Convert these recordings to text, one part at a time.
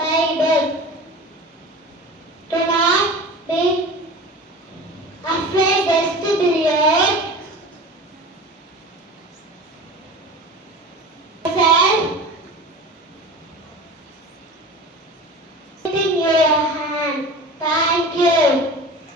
Bible. Do not be afraid, just believe yourself. In your hand. Thank you.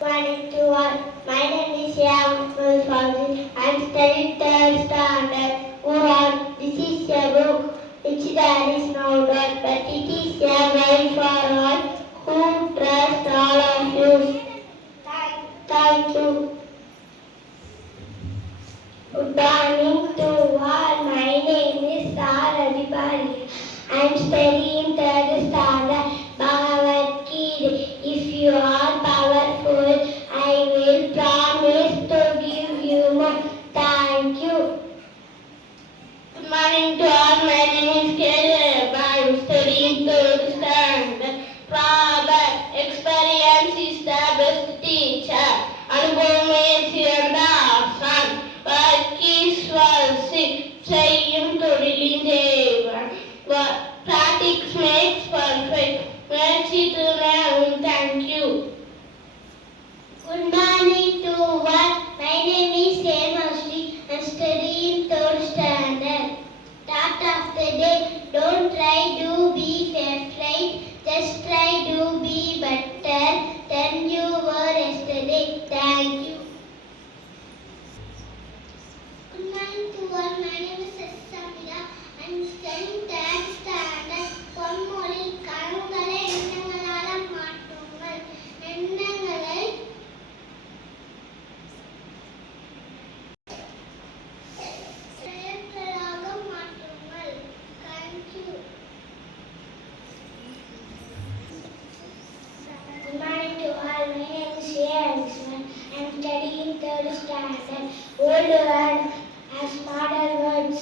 Morning to all. My name is Shyam Fauzi. I am studying third standard. Quran. This is a book which there is no God, but it is a guide for all who trust all of you. Thank you. Good morning to all. My name is Sara Dipali. I am studying third standard. Bhagavad Gita. If you are powerful, I will promise to give you more. Thank you. Good morning to all. My name is Kelly. I am studying third standard. Proverb. Experience is the best teacher. அனுபவம் சிறந்த ஆசான். வாழ்க்கை செய்யும் தொழிலின் தேவன். Practice makes perfect. முயற்சி துணையாகும். Thank you. Good morning to all. My name is Hemashri. I am studying third standard. Thought of the day. Don't try to be afraid. Just try to be better than you were yesterday. Thank you. Good morning to all. My name is Samira. I am studying third standard. பொன்மொழி கனவுகளை எண்ணங்களால் மாற்றுங்கள். எண்ணங்களை செயல்களாக மாற்றுங்கள். Thank you. Good morning to all. My name is Shreya. I am studying third standard. Old word as modern words.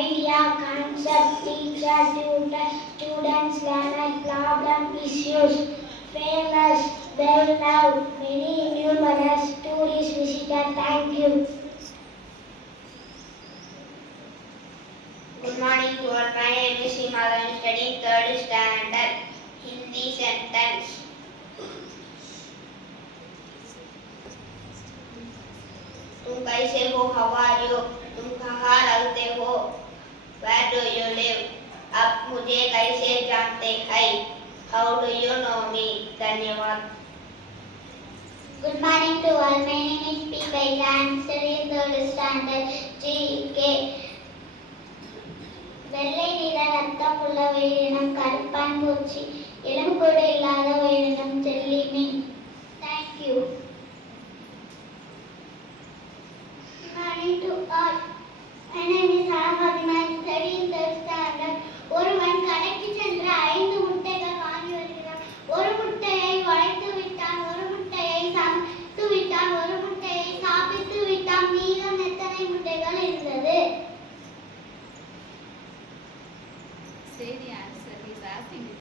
Idea, concept, teacher, tutor, students, learner, problem, issues. Famous, well known, many, numerous, tourist visitor. Thank you. Good morning to all. My name is Himad. I am studying third standard. Hindi sentence. तुम कैसे हो? How are you? तुम कहाँ रहते हो? Where do you live? आप मुझे कैसे जानते हैं? How do you know me? धन्यवाद. Good morning to all. My name is P. Paila. I am studying third standard. GK. வெள்ளை நிற ரத்தம் உள்ள உயிரினம் கருப்பான் பூச்சி. எலும்புக்கூடு இல்லாத உயிரினம் jelly mean. Thank you. Good morning to all. My name is Fatima. I am studying third standard. ஒருவன் கடைக்கு சென்று 5 முட்டைகள் வாங்கி வருகிறான். ஒரு முட்டையை உடைத்து விட்டான், ஒரு முட்டையை சமைத்து விட்டான், ஒரு முட்டையை சாப்பிட்டு விட்டான். மீதம் எத்தனை முட்டைகள் இருந்தது? Say the answer. He's asking you.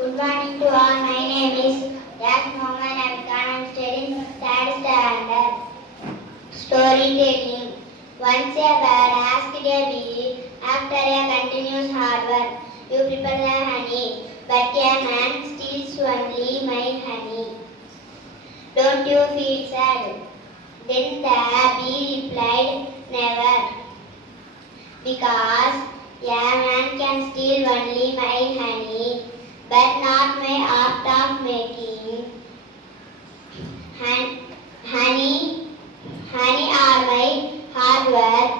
Good morning to all. My name is Yas Mohammed Arkan. I am studying third standard. Storytelling. Once a bird asked a bee, after a continuous hard work, you prepare the honey, but a man steals only my honey. Don't you feel sad? Then the bee replied, never. Because a man can steal only my honey, but not my art of making honey or my hard work.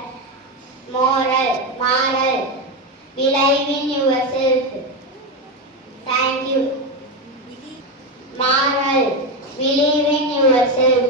Moral, believe in yourself. Thank you. Moral, believe in yourself.